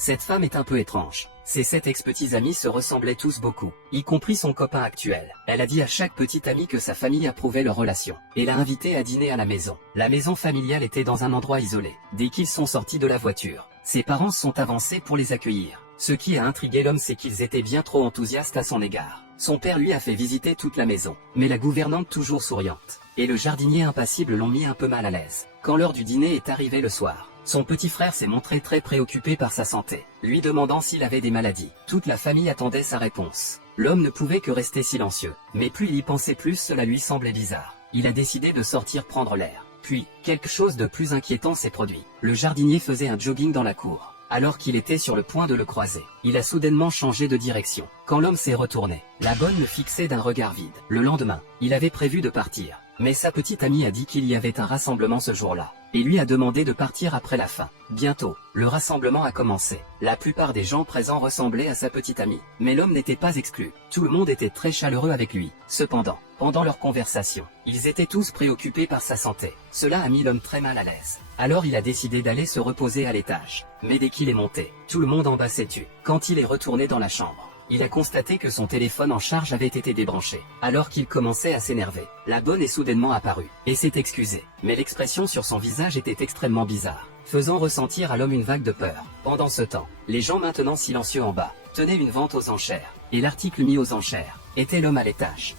Cette femme est un peu étrange. Ses 7 ex-petits amis se ressemblaient tous beaucoup, y compris son copain actuel. Elle a dit à chaque petit ami que sa famille approuvait leur relation, et l'a invité à dîner à la maison. La maison familiale était dans un endroit isolé. Dès qu'ils sont sortis de la voiture, ses parents sont avancés pour les accueillir. Ce qui a intrigué l'homme, c'est qu'ils étaient bien trop enthousiastes à son égard. Son père lui a fait visiter toute la maison, mais la gouvernante toujours souriante, et le jardinier impassible l'ont mis un peu mal à l'aise. Quand l'heure du dîner est arrivée le soir, son petit frère s'est montré très préoccupé par sa santé, lui demandant s'il avait des maladies. Toute la famille attendait sa réponse. L'homme ne pouvait que rester silencieux, mais plus il y pensait, plus cela lui semblait bizarre. Il a décidé de sortir prendre l'air. Puis, quelque chose de plus inquiétant s'est produit. Le jardinier faisait un jogging dans la cour. Alors qu'il était sur le point de le croiser, il a soudainement changé de direction. Quand l'homme s'est retourné, la bonne le fixait d'un regard vide. Le lendemain, il avait prévu de partir, mais sa petite amie a dit qu'il y avait un rassemblement ce jour-là, et lui a demandé de partir après la fin. Bientôt, le rassemblement a commencé. La plupart des gens présents ressemblaient à sa petite amie, mais l'homme n'était pas exclu. Tout le monde était très chaleureux avec lui. Cependant, pendant leur conversation, ils étaient tous préoccupés par sa santé. Cela a mis l'homme très mal à l'aise. Alors il a décidé d'aller se reposer à l'étage. Mais dès qu'il est monté, tout le monde en bas s'est tu. Quand il est retourné dans la chambre, il a constaté que son téléphone en charge avait été débranché. Alors qu'il commençait à s'énerver, la bonne est soudainement apparue, et s'est excusée. Mais l'expression sur son visage était extrêmement bizarre, faisant ressentir à l'homme une vague de peur. Pendant ce temps, les gens maintenant silencieux en bas, tenaient une vente aux enchères, et l'article mis aux enchères était l'homme à l'étage.